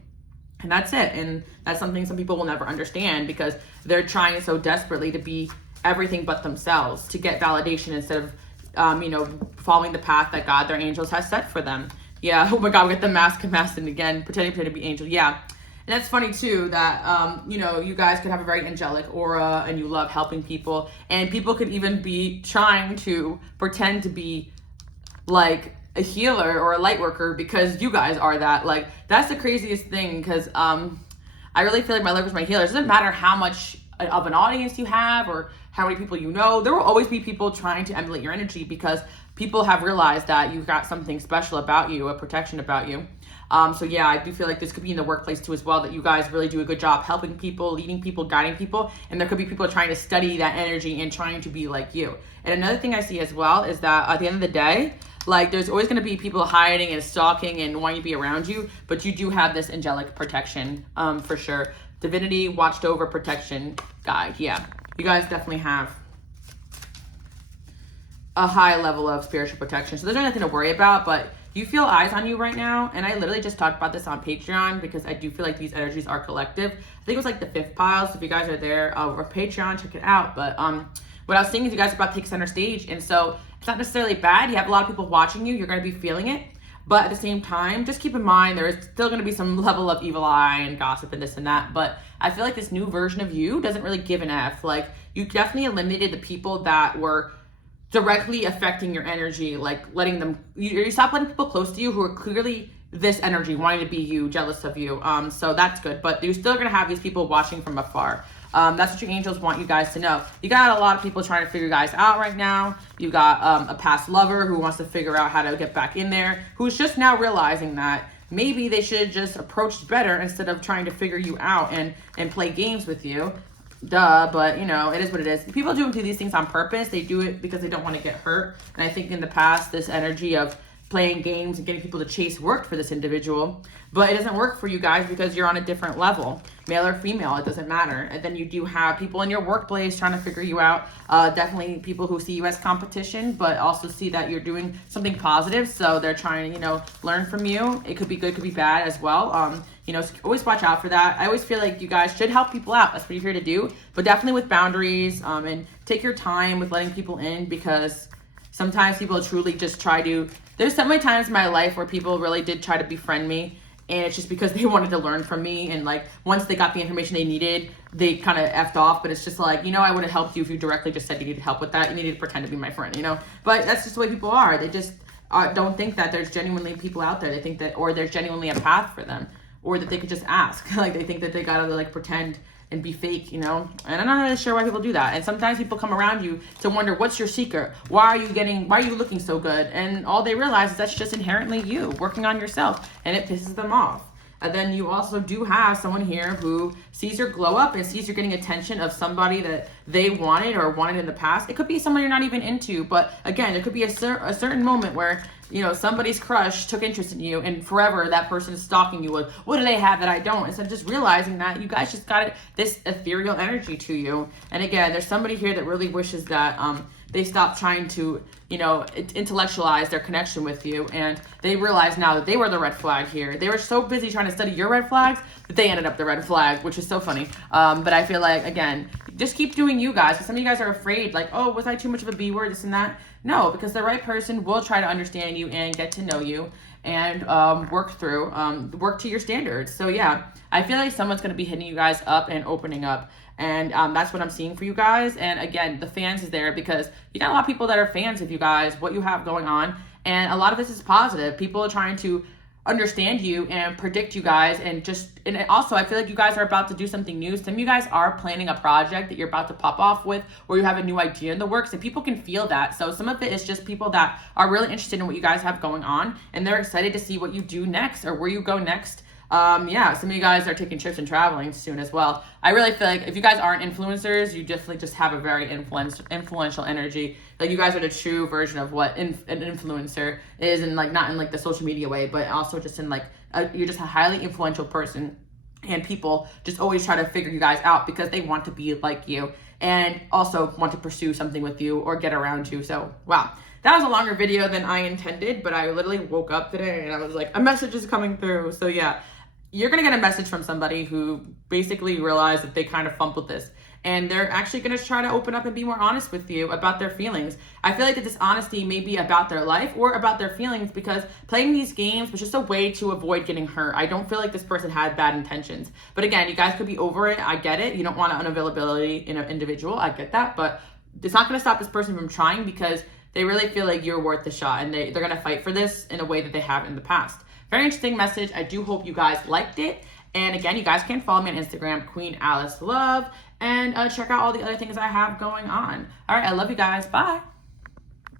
And that's it. And that's something some people will never understand because they're trying so desperately to be everything but themselves, to get validation instead of, you know, following the path that God, their angels, has set for them. Yeah. Oh my God, we get the mask and again, pretending to be angel. Yeah. And that's funny too, that, you know, you guys could have a very angelic aura and you love helping people, and people could even be trying to pretend to be like a healer or a light worker because you guys are that. Like, that's the craziest thing, because I really feel like my light workers, my healers, it doesn't matter how much of an audience you have or how many people you know, there will always be people trying to emulate your energy because people have realized that you've got something special about you, a protection about you. So yeah, I do feel like this could be in the workplace too as well, that you guys really do a good job helping people, leading people, guiding people, and there could be people trying to study that energy and trying to be like you. And another thing I see as well is that at the end of the day, like there's always going to be people hiding and stalking and wanting to be around you, but you do have this angelic protection, for sure. Divinity watched over protection guide. Yeah, you guys definitely have a high level of spiritual protection. So there's nothing to worry about, but you feel eyes on you right now. And I literally just talked about this on Patreon because I do feel like these energies are collective. I think it was like the 5th pile. So if you guys are there or Patreon, check it out. But what I was saying is you guys are about to take center stage. And so it's not necessarily bad. You have a lot of people watching you. You're going to be feeling it. But at the same time, just keep in mind, there is still going to be some level of evil eye and gossip and this and that. But I feel like this new version of you doesn't really give an F. Like, you definitely eliminated the people that were directly affecting your energy, like letting them, you stop letting people close to you who are clearly this energy, wanting to be you, jealous of you. So that's good. But you're still going to have these people watching from afar. That's what your angels want you guys to know. You got a lot of people trying to figure you guys out right now. You got a past lover who wants to figure out how to get back in there, who's just now realizing that maybe they should have just approached better instead of trying to figure you out and play games with you. Duh, but you know, it is what it is. People do these things on purpose. They do it because they don't want to get hurt. And I think in the past, this energy of playing games and getting people to chase worked for this individual, but it doesn't work for you guys because you're on a different level, male or female, it doesn't matter. And then you do have people in your workplace trying to figure you out. Definitely people who see you as competition, but also see that you're doing something positive. So they're trying to, you know, learn from you. It could be good, could be bad as well. You know, always watch out for that. I always feel like you guys should help people out. That's what you're here to do, but definitely with boundaries, and take your time with letting people in, because sometimes people truly just try to, there's so many times in my life where people really did try to befriend me, and it's just because they wanted to learn from me, and like once they got the information they needed, they kind of effed off. But it's just like, you know, I would have helped you if you directly just said you needed help with that. You needed to pretend to be my friend, you know. But that's just the way people are. They just don't think that there's genuinely people out there. They think that, or there's genuinely a path for them, or that they could just ask. Like they think that they gotta like pretend and be fake, you know. And I'm not really sure why people do that. And sometimes people come around you to wonder, what's your secret? Why are you looking so good? And all they realize is that's just inherently you working on yourself, and it pisses them off. And then you also do have someone here who sees your glow up and sees you're getting attention of somebody that they wanted or wanted in the past. It could be someone you're not even into, but again, there could be a certain moment where, you know, somebody's crush took interest in you, and forever that person is stalking you with, what do they have that I don't? Instead of just realizing that you guys just got this ethereal energy to you. And again, there's somebody here that really wishes that they stop trying to, you know, intellectualize their connection with you, and they realize now that they were the red flag here. They were so busy trying to study your red flags that they ended up the red flag, which is so funny. But I feel like, again, just keep doing you guys, because some of you guys are afraid, like, oh, was I too much of a B word, this and that? No, because the right person will try to understand you and get to know you and work to your standards. So yeah, I feel like someone's going to be hitting you guys up and opening up. And that's what I'm seeing for you guys. And again, the fans is there because you got a lot of people that are fans of you guys, what you have going on. And a lot of this is positive. People are trying to understand you and predict you guys, and also I feel like you guys are about to do something new. Some of you guys are planning a project that you're about to pop off with, or you have a new idea in the works, and people can feel that. So some of it is just people that are really interested in what you guys have going on, and they're excited to see what you do next or where you go next. Yeah, some of you guys are taking trips and traveling soon as well. I really feel like if you guys aren't influencers, you definitely just have a very influential energy. Like you guys are the true version of what an influencer is, and like not in like the social media way, but also just in like you're just a highly influential person, and people just always try to figure you guys out because they want to be like you and also want to pursue something with you or get around you. So wow. That was a longer video than I intended, but I literally woke up today and I was like, a message is coming through. So yeah, you're going to get a message from somebody who basically realized that they kind of fumbled this, and they're actually going to try to open up and be more honest with you about their feelings. I feel like that this honesty may be about their life or about their feelings, because playing these games was just a way to avoid getting hurt. I don't feel like this person had bad intentions. But again, you guys could be over it. I get it. You don't want unavailability in an individual. I get that. But it's not going to stop this person from trying, because they really feel like you're worth the shot, and they're going to fight for this in a way that they have in the past. Very interesting message. I do hope you guys liked it. And again, you guys can follow me on Instagram, Queen Alice Love, and check out all the other things I have going on. All right, I love you guys. Bye.